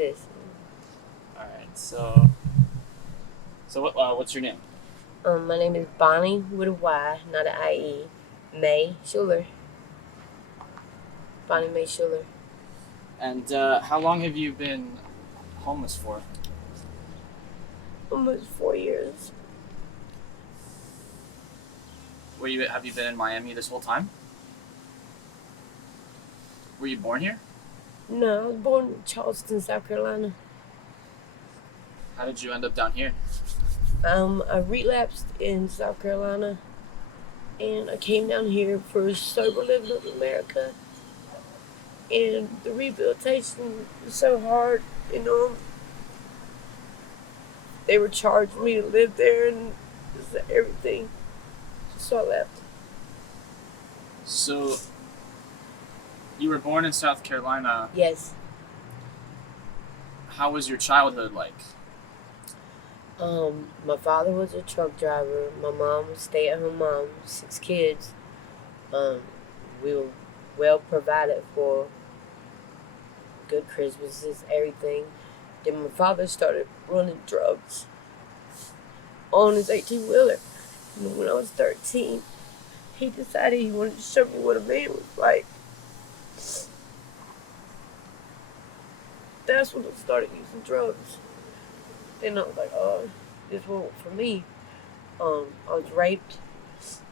exist. All right. What's your name? My name is Bonnie with a Y, not an I-E. May Schuler. Bonnie May Schuler. And how long have you been homeless for? Almost 4 years. Have you been in Miami this whole time? Were you born here? No, I was born in Charleston, South Carolina. How did you end up down here? I relapsed in South Carolina, and I came down here for sober living of America. And the rehabilitation was so hard, They were charging me to live there and just everything. So I left. So you were born in South Carolina. Yes. How was your childhood like? My father was a truck driver. My mom was a stay-at-home mom, 6 kids. We were well provided for. Good Christmases, everything. Then my father started running drugs on his 18-wheeler. And when I was 13, he decided he wanted to show me what a man was like. That's when I started using drugs. And I was like, oh, this wasn't for me. I was raped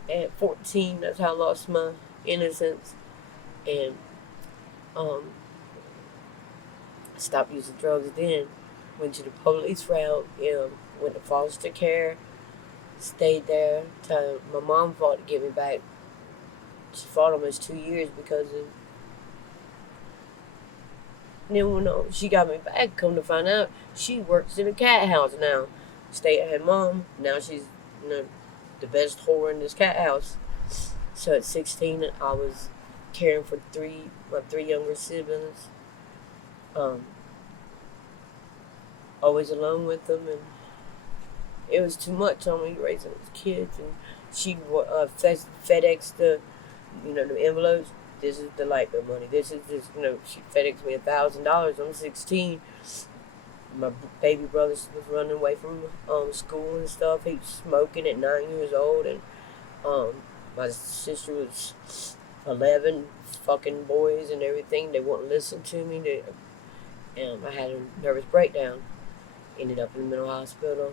at 14. That's how I lost my innocence. And I stopped using drugs then. Went to the police route, went to foster care, stayed there till my mom fought to get me back. She fought almost 2 years because of. And then when she got me back, come to find out, she works in a cat house now. Stay at her mom. Now she's the best whore in this cat house. So at 16, I was caring for my three younger siblings. Always alone with them, and it was too much on me raising those kids. And she FedEx the envelopes. This is the light bill money. This is this. She FedExed me $1,000. I'm 16. My baby brother was running away from school and stuff. He was smoking at 9 years old, and my sister was 11. Fucking boys and everything. They wouldn't listen to me. I had a nervous breakdown. Ended up in the mental hospital.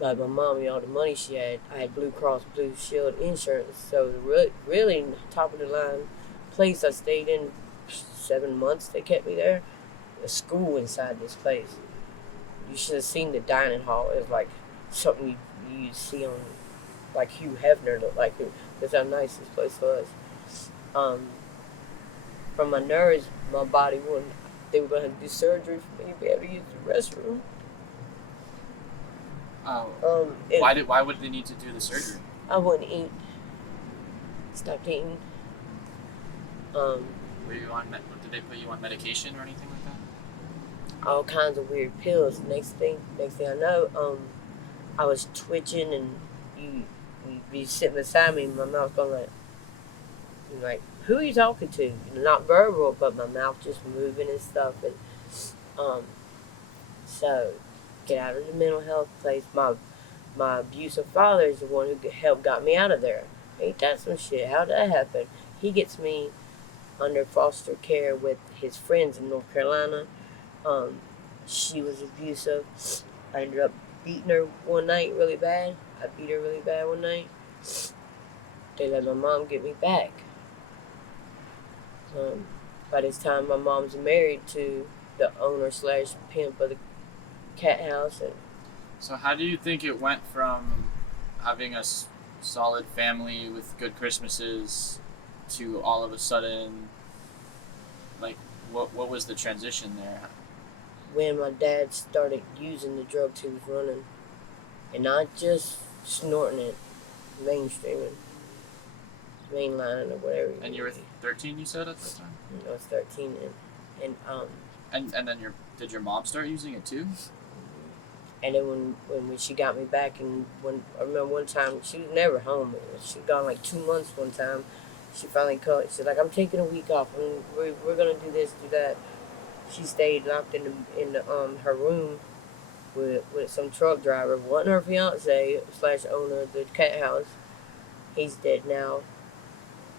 Like my mommy, all the money she had, I had Blue Cross Blue Shield insurance. So really top of the line place I stayed in 7 months. They kept me there. A school inside this place. You should have seen the dining hall. It was like something you see on, like Hugh Hefner looked like it. That's how nice this place was. From my nerves, my body wouldn't. They were gonna have to do surgery for me to be able to use the restroom. Why would they need to do the surgery? I wouldn't eat. Stopped eating. Were you on? Did they put you on medication or anything like that? All kinds of weird pills. Next thing I know, I was twitching, and you be sitting beside me, and my mouth going like, who are you talking to? Not verbal, but my mouth just moving and stuff. And so get out of the mental health place. My abusive father is the one who got me out of there. Ain't that some shit? How'd that happen? He gets me under foster care with his friends in North Carolina. She was abusive. I ended up beating her one night really bad. I beat her really bad one night. They let my mom get me back. By this time, my mom's married to the owner / pimp of the cat house. And so how do you think it went from having a solid family with good Christmases to all of a sudden, like, what was the transition there? When my dad started using the drugs he was running, and not just snorting it, mainlining or whatever. And you were 13, you said, at that time? I was 13, and then did your mom start using it too? And then when she got me back, and I remember one time, she was never home. She'd gone like 2 months one time. She finally called. She's like, I'm taking a week off, and we're gonna do this, do that. She stayed locked in the her room with some truck driver. Wasn't her fiance slash owner of the cat house. He's dead now.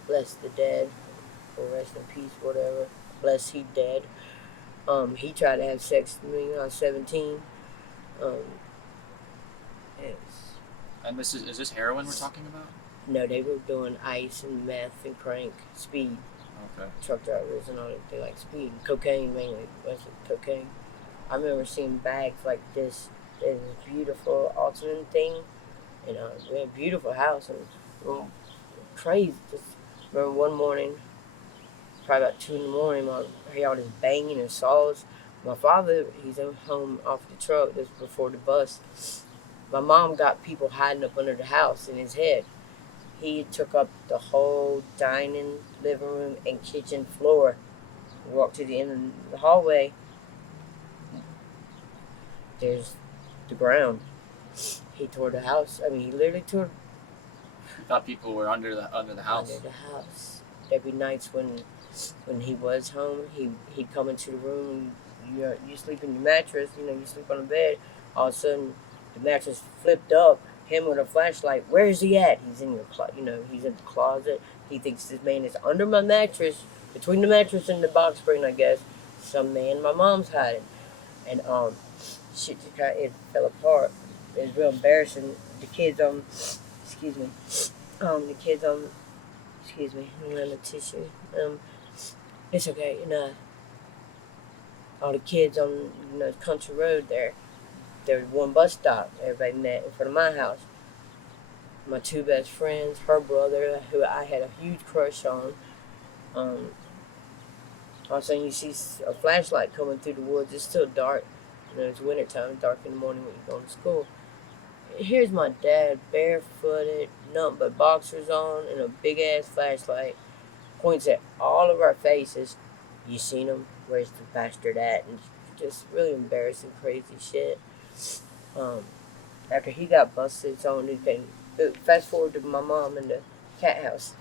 Bless the dead, or rest in peace, whatever. Bless he dead. He tried to have sex with me when I was 17. Um, it's, And is this heroin we're talking about? no, they were doing ice and meth and crank, speed. Okay. Truck drivers and all that. They like speed, cocaine mainly. Mostly cocaine. I remember seeing bags like this. There's this beautiful alternate thing, and we had a beautiful house and crazy. Just remember one morning, probably about 2 in the morning, I hear all this banging and saws. My father, he's at home off the truck just before the bus. My mom got people hiding up under the house in his head. He took up the whole dining, living room, and kitchen floor. Walked to the end of the hallway. There's the ground. He tore the house. I mean, he literally tore You thought people were under the house. under the house. There'd be nights when he was home, he'd come into the room. You sleep in your mattress. You sleep on the bed. All of a sudden, the mattress flipped up. Him with a flashlight. Where is he at? He's in your he's in the closet. He thinks this man is under my mattress, between the mattress and the box spring. I guess some man my mom's hiding, and shit just it fell apart. It was real embarrassing. The kids excuse me, the kids excuse me, I'm gonna have a tissue. It's okay. All the kids on country road there. There was one bus stop. Everybody met in front of my house. My two best friends, her brother, who I had a huge crush on. All of a sudden you see a flashlight coming through the woods. It's still dark. It's wintertime, dark in the morning when you're going to school. Here's my dad, barefooted, nothing but boxers on, and a big ass flashlight. Points at all of our faces. You seen him? Where's the bastard at? And just really embarrassing, crazy shit. After he got busted, it's on new thing. Fast forward to my mom in the cat house.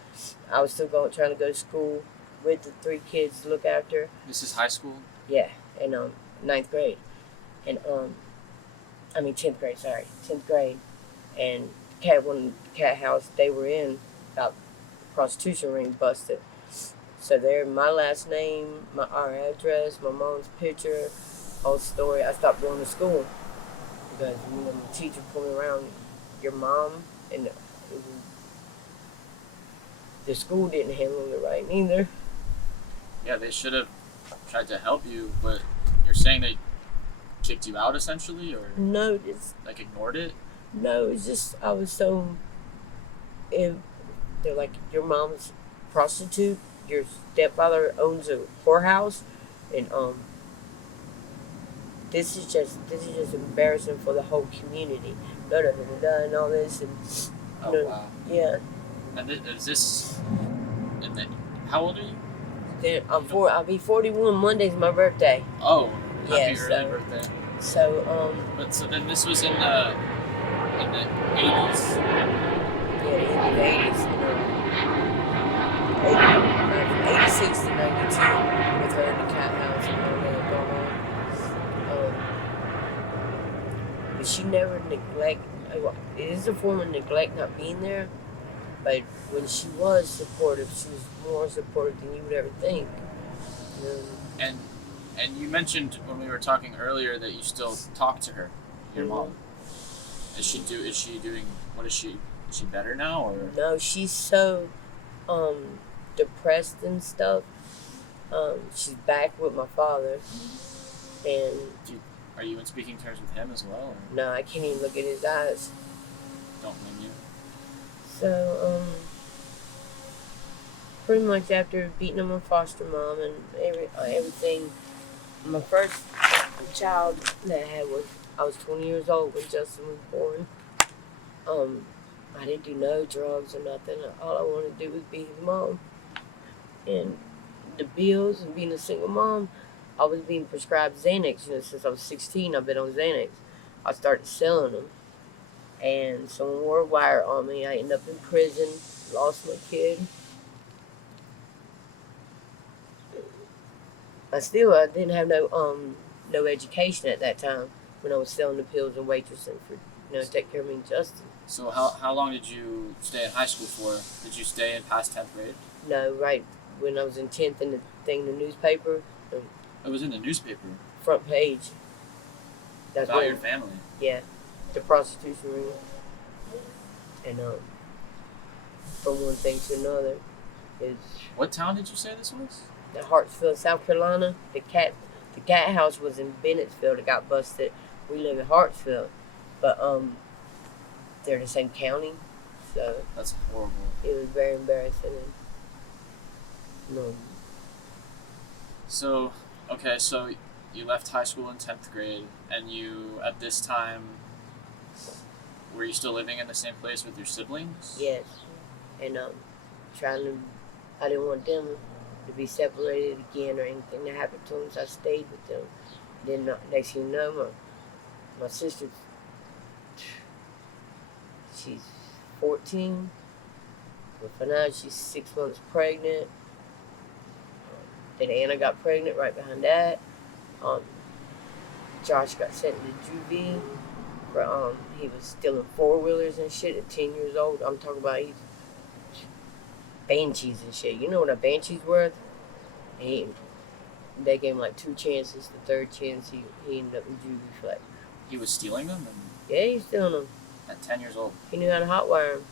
I was still trying to go to school with the 3 kids to look after. This is high school? Yeah, in 9th grade. And 10th grade, sorry. 10th grade. And cat house they were in, about prostitution ring busted. So there, my last name, our address, my mom's picture, whole story. I stopped going to school because the teacher pulled me around. Your mom and the school didn't handle it right neither. Yeah, they should have tried to help you, but you're saying they kicked you out essentially, or No, ignored it? no, it's just I was so. They're like, your mom's a prostitute. Your stepfather owns a whorehouse, and this is just embarrassing for the whole community. Da da da da, and all this, and Oh wow. yeah. And is this? How old are you? Then I'll be 41. Monday's my birthday. Oh, Yeah, happy early birthday. So But so then this was in the 80s. yeah, in the 80s, 86 to 92, with her in the cat house and all that going on. But she never it is a form of neglect not being there, but when she was supportive, she was more supportive than you would ever think. And you mentioned when we were talking earlier that you still talk to her, your mom. Is she doing? What is she? Is she better now, or? No, she's so depressed and stuff. She's back with my father, and Are you in speaking terms with him as well? Or? no, I can't even look at his eyes. Don't blame you. So pretty much after beating up my foster mom and everything, my first child that I had I was 20 years old when Justin was born. I didn't do no drugs or nothing. All I wanted to do was be his mom. And the bills and being a single mom, I was being prescribed Xanax. Since I was 16, I've been on Xanax. I started selling them. And someone wore a wire on me. I ended up in prison, lost my kid. I didn't have no education at that time when I was selling the pills and waitressing for take care of me and Justin. So how long did you stay in high school for? Did you stay in past 10th grade? No, right when I was in 10th in the thing in the newspaper, It was in the newspaper. front page. That's About when, your family. yeah, the prostitution ring, and from one thing to another, is What town did you say this was? the Hartsville, South Carolina. The cat house was in Bennettsville. It got busted. We live in Hartsville, but they're the same county, so That's horrible. it was very embarrassing. And, no, So, okay, so you left high school in 10th grade, and you, at this time, were you still living in the same place with your siblings? yes, and I didn't want them to be separated again or anything that happened to them, so I stayed with them. Then next thing you know, my sister, she's 14, but for now she's 6 months pregnant. Then Anna got pregnant right behind that. Josh got sent to juvie for he was stealing 4-wheelers and shit at 10 years old. I'm talking about he's banshees and shit. You know what a banshee's worth? They gave him like 2 chances. The third chance he ended up in juvie for like. He was stealing them and Yeah, he's stealing them. at 10 years old. He knew how to hotwire them.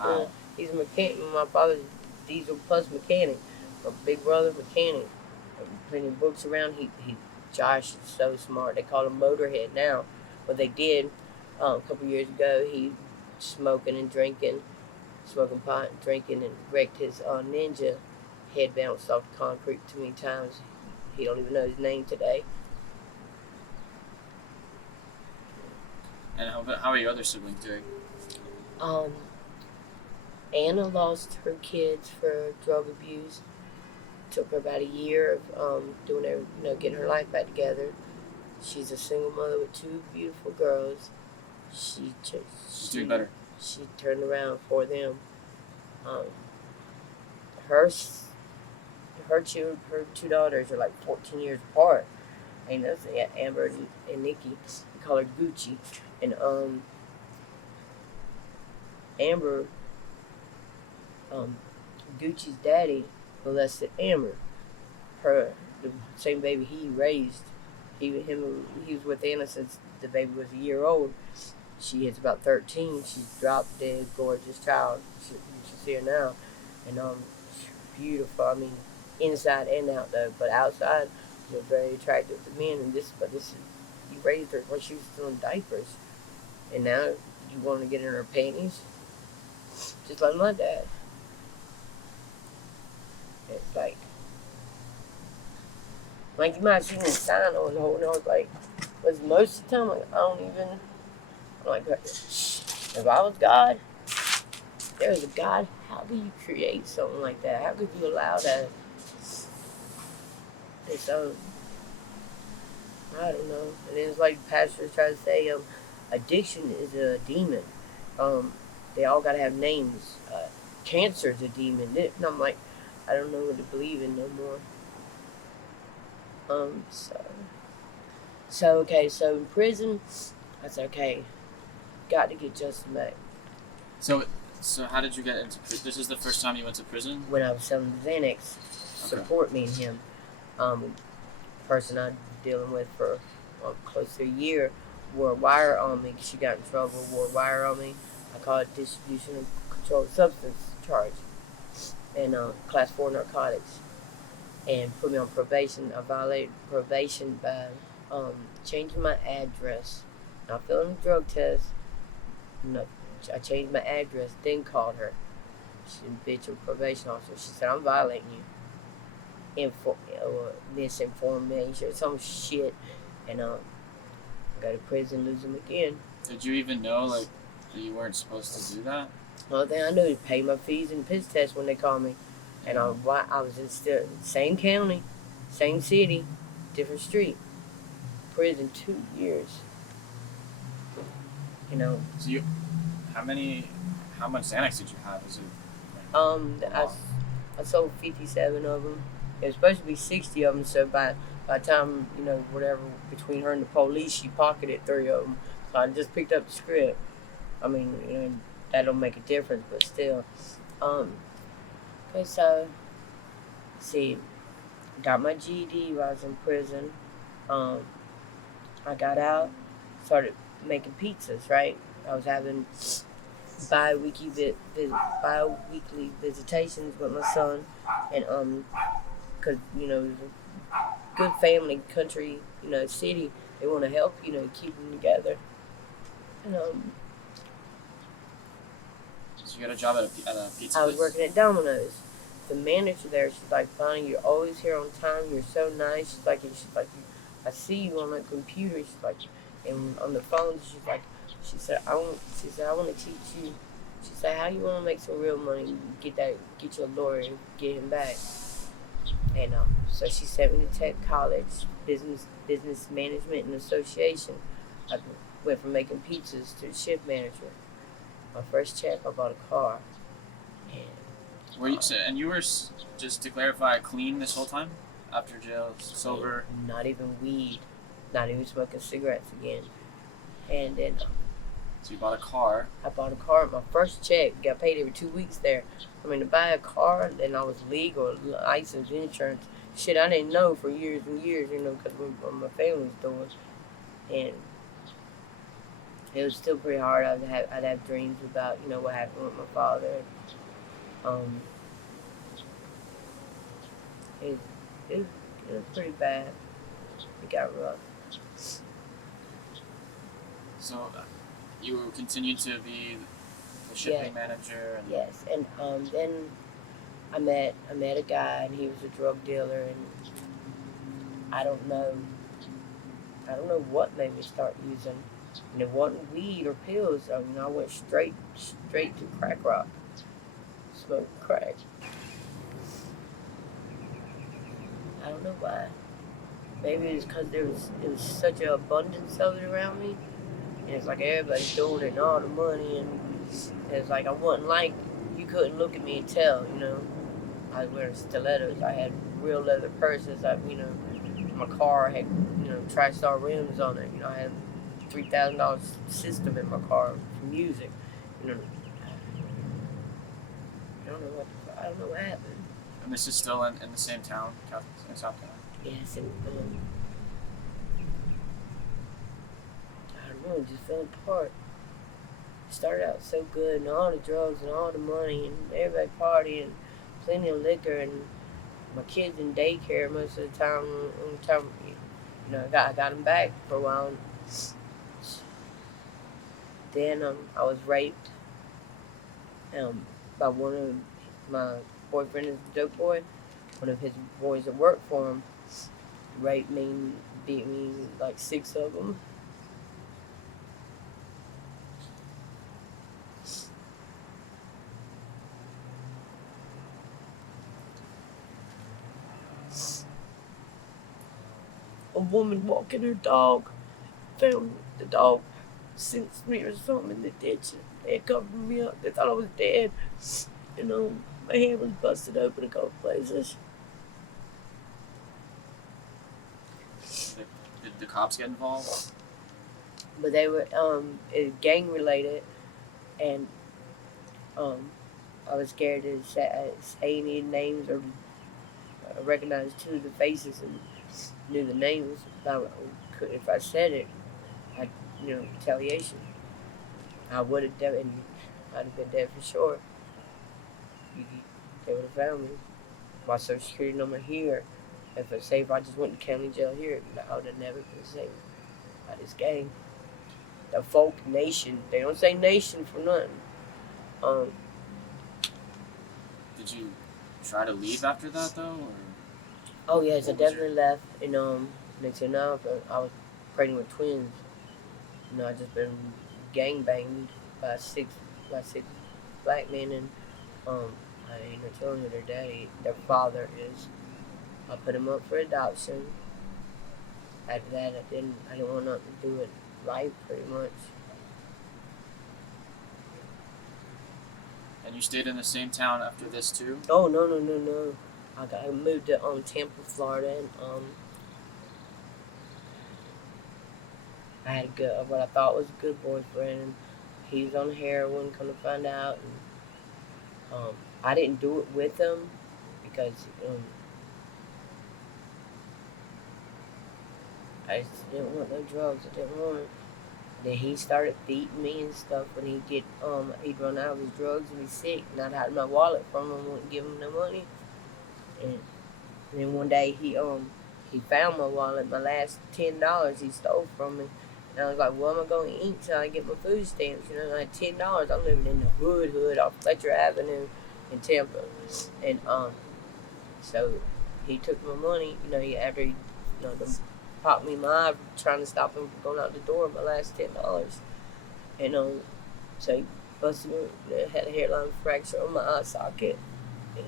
Wow. He's a mechanic. My father's diesel plus mechanic. My big brother mechanic. Plenty of books around. Josh is so smart. They call him Motorhead now. What they did a couple years ago, he smoking and drinking, smoking pot and drinking, and wrecked his Ninja. Head bounced off the concrete too many times. He don't even know his name today. And how are your other siblings doing? Anna lost her kids for drug abuse. Took her about a year of getting her life back together. She's a single mother with 2 beautiful girls. She's doing better. She turned around for them. Her 2 daughters are like 14 years apart. And that's Amber and Nikki. We call her Gucci. And Amber, Gucci's daddy molested Amber. The same baby he raised. He was with Anna since the baby was a year old. She is about 13. She's drop dead gorgeous child. You should see her now, and she's beautiful. I mean, inside and out though, but outside, she's very attractive to men. And this is you raised her when she was still in diapers, and now you want to get in her panties, just like my dad. It's like you might have seen the sign on the whole, and I was like, was most of the time, like, I'm like, if I was God, there's a God, how do you create something like that? How could you allow that? And so, I don't know. And then it's like pastors try to say, addiction is a demon. They all gotta have names. Cancer's a demon. And I'm like, I don't know what to believe in no more. So in prison, I said, okay, got to get Justin back. So how did you get into prison? This is the first time you went to prison? When I was selling Xanax, support me and him. Person I've been dealing with for close to a year wore a wire on me. She got in trouble, wore a wire on me. I call it distribution of controlled substance charge. And class 4 narcotics. And put me on probation. I violated probation by changing my address. Not filling a drug test. No, I changed my address, then called her. She's a bitch of probation officer. She said, I'm violating you. Misinformation, some shit. And go to prison, lose them again. Did you even know, that you weren't supposed to do that? The only thing I knew is pay my fees and piss test when they called me. And I was in still same county, same city, different street. Prison 2 years. So how much Xanax did you have? Was it I sold 57 of them. It was supposed to be 60 of them, so by the time, whatever, between her and the police, she pocketed 3 of them. So I just picked up the script. I mean, that don't make a difference, but still. Okay, so, see, got my GED while I was in prison. Um, I got out, started making pizzas, right? I was having bi-weekly visitations with my son, and cause it was a good family, country, city. They want to help, keep them together. And So you got a job at a pizza I was place? working at Domino's. The manager there, she's like, Bonnie, you're always here on time. You're so nice. She's like, I see you on the computer. She's like, and on the phone, she said, I want to teach you. She said, how you want to make some real money? Get your lawyer and get him back. And so she sent me to Tech College, business management and association. I went from making pizzas to shift manager. My first check, I bought a car. And you were, just to clarify, clean this whole time after jail, sober? Not even weed, not even smoking cigarettes again. And then So you bought a car. I bought a car. My first check, got paid every 2 weeks there. I mean, to buy a car, then I was legal, license, insurance. Shit, I didn't know for years and years, because my family was doing. And it was still pretty hard. I'd have dreams about, what happened with my father. It, it, it was pretty bad. It got rough. So you continued to be the shipping manager? And yes, and then I met a guy, and he was a drug dealer, and I don't know what made me start using. And it wasn't weed or pills. I mean, I went straight to crack rock, smoking crack. I don't know why. Maybe it's because it was such an abundance of it around me, and it's like everybody's doing it and all the money, and it's like I wasn't like, you couldn't look at me and tell. I was wearing stilettos. I had real leather purses. My car had TriStar rims on it. I had $3,000 system in my car for music. I don't know what happened. And this is still in the same town, in South Carolina? Yes, and I don't know, it just fell apart. It started out so good, and all the drugs and all the money, and everybody partying, plenty of liquor, and my kids in daycare most of the time. I got them back for a while. And then I was raped by one of my boyfriend is a dope boy. One of his boys that worked for him raped me and beat me, like 6 of them. A woman walking her dog found the dog sensed me or something in the ditch. They had covered me up. They thought I was dead. My hand was busted open a couple places. Did the cops get involved? But they were gang related, and I was scared to say any names or recognize 2 of the faces and knew the names. If I said it, I'd retaliation. I would have done it. I'd have been dead for sure. They would have found me. My social security number here. If I just went to county jail here, I would have never been saved by this gang. The folk nation. They don't say nation for nothing. Did you try to leave after that though, or? Oh yes, I definitely left. And next thing you know, I was pregnant with twins. I just been gang banged by six black men, and I ain't no telling who their father is. I put him up for adoption. After that, I didn't want nothing to do with life, pretty much. And you stayed in the same town after this too? Oh no. I moved to Tampa, Florida, and I had a good, what I thought was a good boyfriend. And he was on heroin, come to find out, and I didn't do it with him because I just didn't want no drugs. I didn't want it. Then he started beating me and stuff when he'd run out of his drugs and be sick, and I'd hide my wallet from him, wouldn't give him no money. And then one day he found my wallet, my last $10 he stole from me. And I was like, what am I going to eat till I get my food stamps? You know, I had $10. I'm living in the hood off Fletcher Avenue in Tampa. And so he took my money, after he popped me in my eye trying to stop him from going out the door with my last $10. And so he busted me, had a hairline fracture on my eye socket. And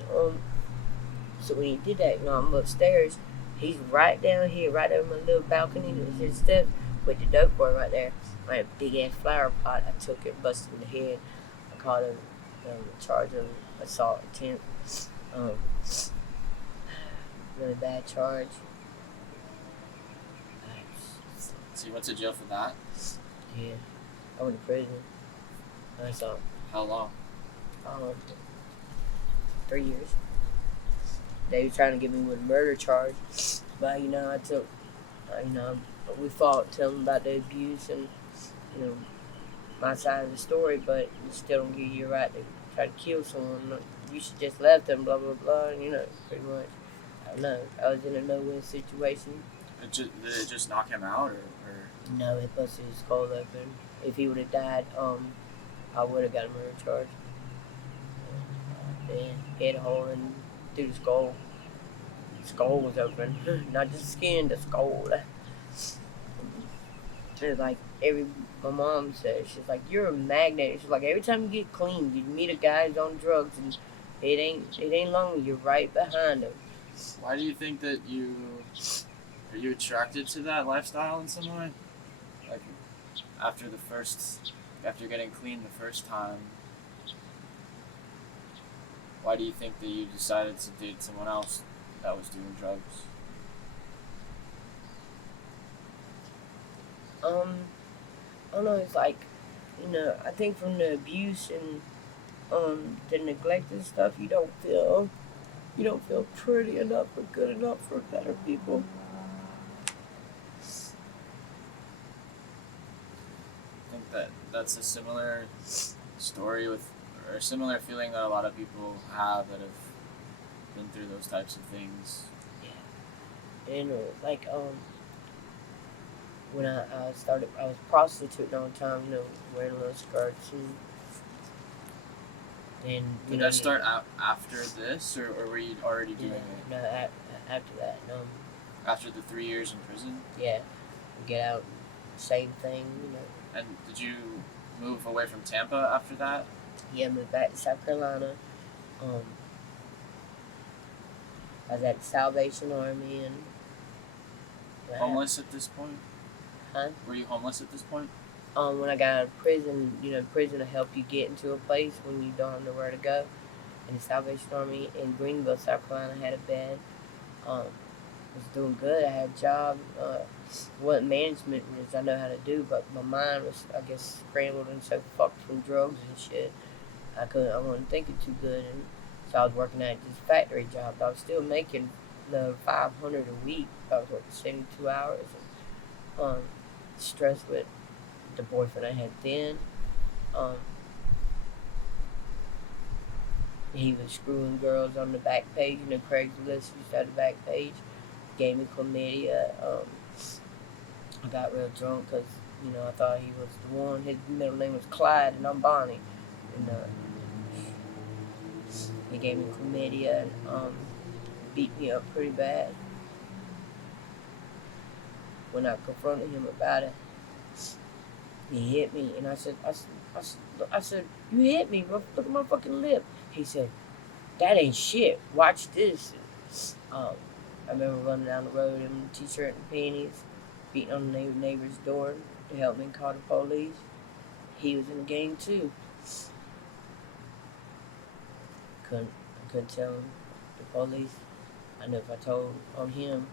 so when he did that, I'm upstairs. He's right down here, right over my little balcony. There's his steps with the dope boy right there. I had a big ass flower pot. I took it, busted in the head. I caught him, charged him assault attempt. Really bad charge. So you went to jail for that? Yeah, I went to prison. I saw. How long? 3 years. They were trying to get me with a murder charge, but I took, we fought, tell them about the abuse and my side of the story, but it still don't give you a right to try to kill someone. You should just left them, blah blah blah. Pretty much. I don't know. I was in a no-win situation. Did it just knock him out, or? No, it busted his skull open. If he would have died, I would have got a murder charge. And he had a hole in through the skull. The skull was open, not just the skin, the skull. It's like my mom says, she's like, you're a magnet. She's like, every time you get clean, you meet a guy who's on drugs, and it ain't long. You're right behind him. Why do you think that are you attracted to that lifestyle in some way? Like after getting clean the first time, why do you think that you decided to date someone else that was doing drugs? I don't know. It's like, I think from the abuse and the neglect and stuff, you don't feel pretty enough or good enough for better people. I think that's a similar story or a similar feeling that a lot of people have that have been through those types of things. Yeah. And like when I was prostituting all the time, wearing little skirts and Did that start after this, or were you already doing it? No, after that, After the 3 years in prison? Yeah, get out, same thing, And did you move away from Tampa after that? Yeah, moved back to South Carolina. I was at the Salvation Army and. Homeless at this point? Huh? Were you homeless at this point? When I got out of prison, prison will help you get into a place when you don't have nowhere to go. And the Salvation Army in Greenville, South Carolina, had a bed. Was doing good. I had a job. What management was I know how to do, but my mind was, I guess, scrambled and so fucked from drugs and shit. I wasn't thinking too good, and so I was working at this factory job. I was still making the $500 a week. I was working 72 hours. And, stressed with the boyfriend I had then. He was screwing girls on the back page. Craigslist used to have the back page. Gave me chlamydia. I got real drunk because, I thought he was the one. His middle name was Clyde, and I'm Bonny. And he gave me chlamydia and beat me up pretty bad. When I confronted him about it, he hit me, and I said, you hit me, look at my fucking lip. He said, that ain't shit, watch this. I remember running down the road in a t-shirt and panties, beating on the neighbor's door to help me call the police. He was in the game too. I couldn't tell him, the police. I know if I told on him,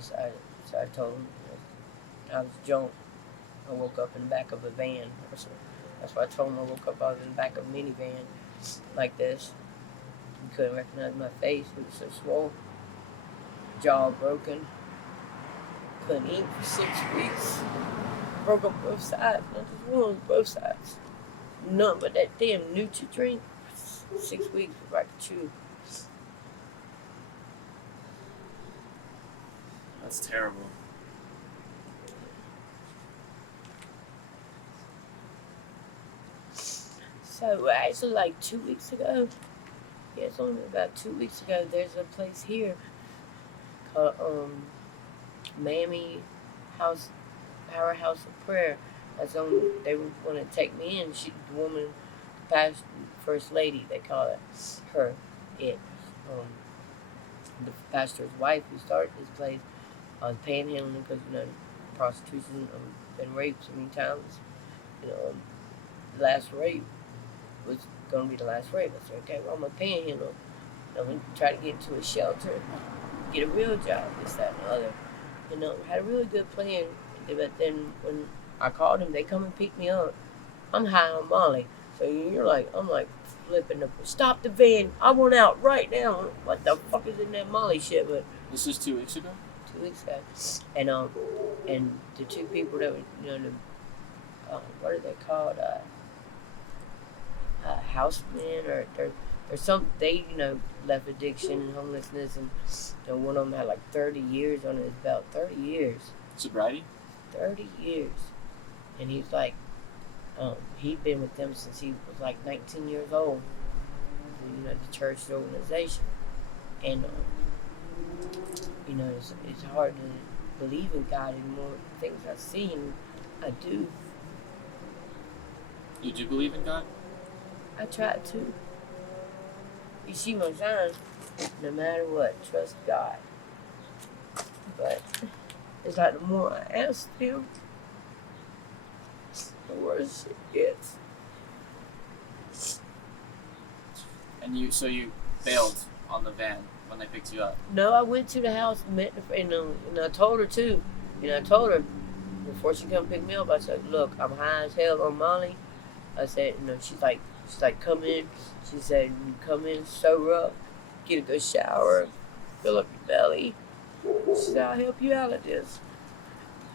so I told him I was drunk. I woke up in the back of a van. That's why I told him I woke up. I was in the back of a minivan like this. He couldn't recognize my face. It was so swole. Jaw broken. Couldn't eat for 6 weeks. Broke on both sides. Not just one, both sides. None but that damn Nutri drink. 6 weeks before I could chew. That's terrible. So actually, like 2 weeks ago, yeah, it's only about 2 weeks ago. There's a place here called Mammy House, Powerhouse of Prayer. That's on. They want to take me in. She, the woman, past first lady, they call it her. It. The pastor's wife who started this place. I was panhandling because prostitution. Been raped so many times. The last rape was going to be the last rape. I said, okay, well, I'm a panhandle. I'm going to try to get into a shelter, get a real job, this, that, and the other. Had a really good plan. But then when I called them, they come and pick me up. I'm high on Molly. So I'm like flipping stop the van. I want out right now. What the fuck is in that Molly shit? But this is 2 weeks ago? 2 weeks ago. And the two people that were, what are they called? Housemen, or there's some, they left addiction and homelessness, and one of them had like 30 years on his belt. 30 years. Sobriety? 30 years. And he's like, he'd been with them since he was like 19 years old. The church organization. And it's hard to believe in God anymore. Things I've seen, I do. You do believe in God? I try to. You see my sign, no matter what, trust God. But it's like the more I ask Him, the worse it gets. And you bailed on the van when they picked you up? No, I went to the house and met the, and I told her too. I told her before she come pick me up. I said, "Look, I'm high as hell on Molly." I said, she's like, come in. She said, "You come in, sober up, get a good shower, fill up your belly." She said, "I'll help you out of this."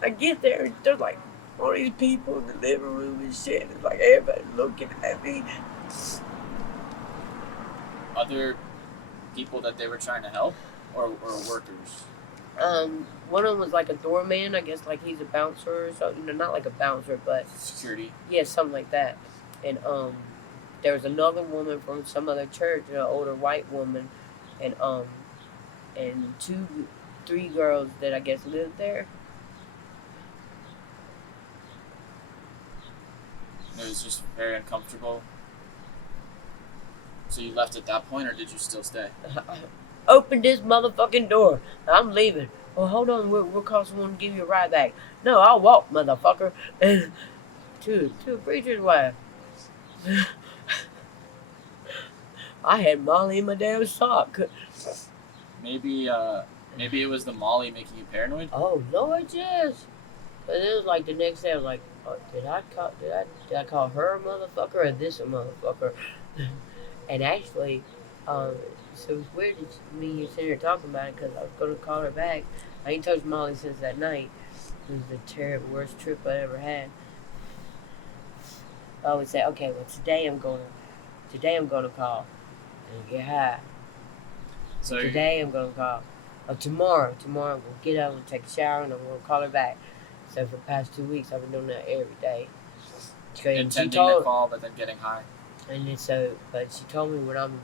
I get there, and there's like all these people in the living room and shit. It's like everybody looking at me. Other people that they were trying to help, or workers? One of them was like a doorman. I guess like he's a bouncer or something. Not like a bouncer, but security. Yeah, something like that. And there was another woman from some other church, an older white woman, and 3 girls that I guess lived there. It was just very uncomfortable. So you left at that point, or did you still stay? Open this motherfucking door. I'm leaving. Oh, hold on. We'll call someone to give you a ride back. No, I'll walk, motherfucker. And to a preacher's wife. I had Molly in my damn sock. Maybe it was the Molly making you paranoid. Oh Lord, yes. But it was like the next day. I was like, oh, did I call her a motherfucker or this a motherfucker? And actually, so it's weird that me and you sitting here talking about it, because I was going to call her back. I ain't touched Molly since that night. It was the terrible, worst trip I ever had. I always say, okay, well today I'm gonna call and get high. So today I'm gonna call. Tomorrow I'm gonna get up and take a shower and I'm gonna call her back. So for the past 2 weeks I've been doing that every day. Intending to call, but then getting high. And then but she told me when I'm,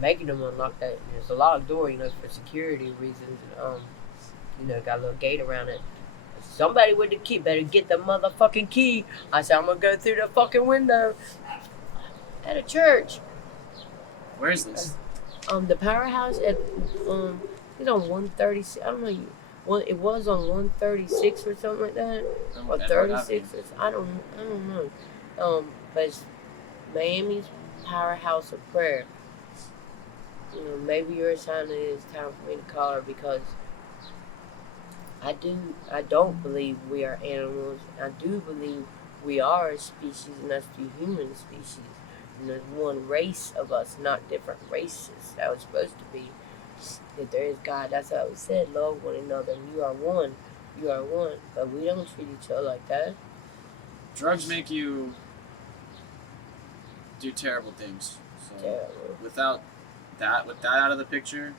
making them unlock that. There's a locked door, for security reasons, and got a little gate around it. Somebody with the key better get the motherfucking key. I said, I'm gonna go through the fucking window at a church. Where is this? The powerhouse at it's on 136. I don't know. It was on 136 or something like that, or 36. I don't know. But it's Miami's Powerhouse of Prayer. maybe you're a sign that it's time for me to call her because I don't believe we are animals. I do believe we are a species, and that's the human species. And there's one race of us, not different races. That was supposed to be. If there is God, that's how it said, love one another, and you are one. You are one. But we don't treat each other like that. Drugs make you do terrible things. So Terrible. with that out of the picture,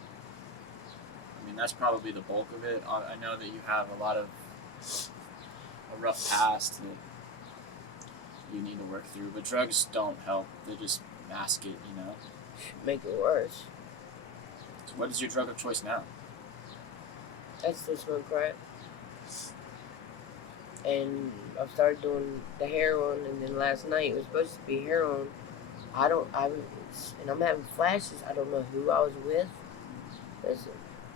I mean that's probably the bulk of it. I know that you have a rough past that you need to work through, but drugs don't help. They just mask it, you know. Make it worse. So what is your drug of choice now? That's the smoke crack. And I started doing the heroin, and then last night it was supposed to be heroin. And I'm having flashes. I don't know who I was with.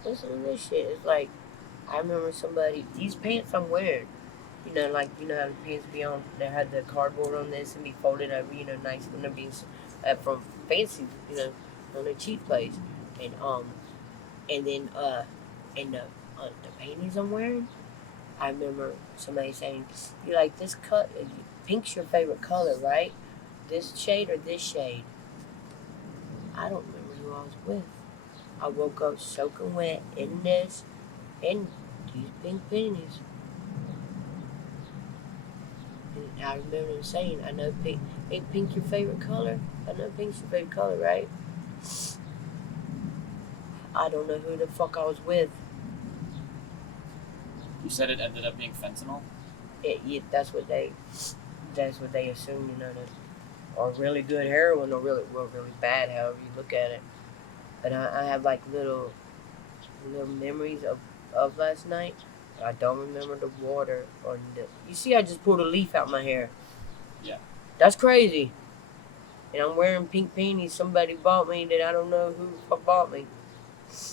Listen to this shit. It's like, I remember these pants I'm wearing, like, how the pants be on, they had the cardboard on this and be folded over, nice when they're being, from fancy, on a cheap place. And then, and the panties I'm wearing, I remember somebody saying, you like this cut, pink's your favorite color, right? This shade or this shade? I don't remember who I was with. I woke up soaking wet in this and these pink panties. And I remember them saying, I know pink, ain't pink your favorite color? I know pink's your favorite color, right? I don't know who the fuck I was with. You said it ended up being fentanyl? That's what they assume, that, or really good heroin or really bad, however you look at it. But I have like little memories of last night. I don't remember the water or you see, I just pulled a leaf out my hair. Yeah. That's crazy. And I'm wearing pink panties. Somebody bought me that I don't know who the fuck bought me.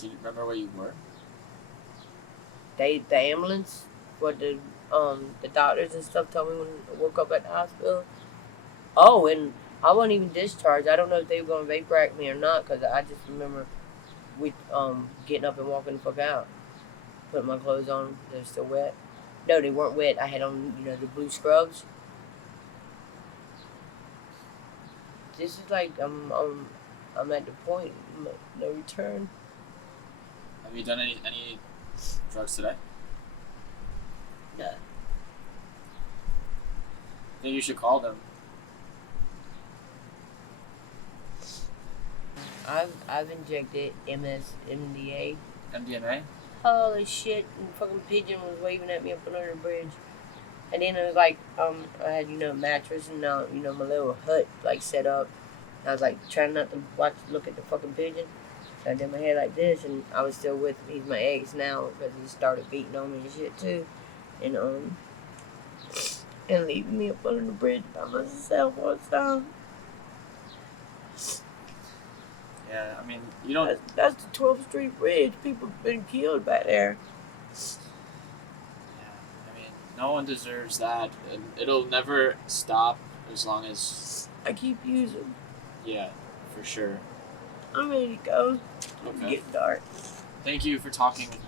Do you remember where you were? The ambulance, what the doctors and stuff told me when I woke up at the hospital. Oh, and I wasn't even discharged. I don't know if they were gonna vape rack me or not, cause I just remember getting up and walking the fuck out, putting my clothes on. They were still wet. No, they weren't wet. I had on the blue scrubs. This is like I'm at the point no return. Have you done any drugs today? No. I think you should call them. I've injected MDMA. MDMA? Holy shit! And fucking pigeon was waving at me up under the bridge. And then it was like, I had, a mattress and, my little hut, like, set up. I was, like, trying not to look at the fucking pigeon. So I did my hair like this, and I was still with him. He's my ex now, because he started beating on me and shit, too. And leaving me up under the bridge by myself one time. Yeah, I mean, you don't... That's the 12th Street Bridge. People have been killed back there. No one deserves that. It'll never stop as long as... I keep using. Yeah, for sure. I'm ready to go. Okay. Get dark. Thank you for talking with me.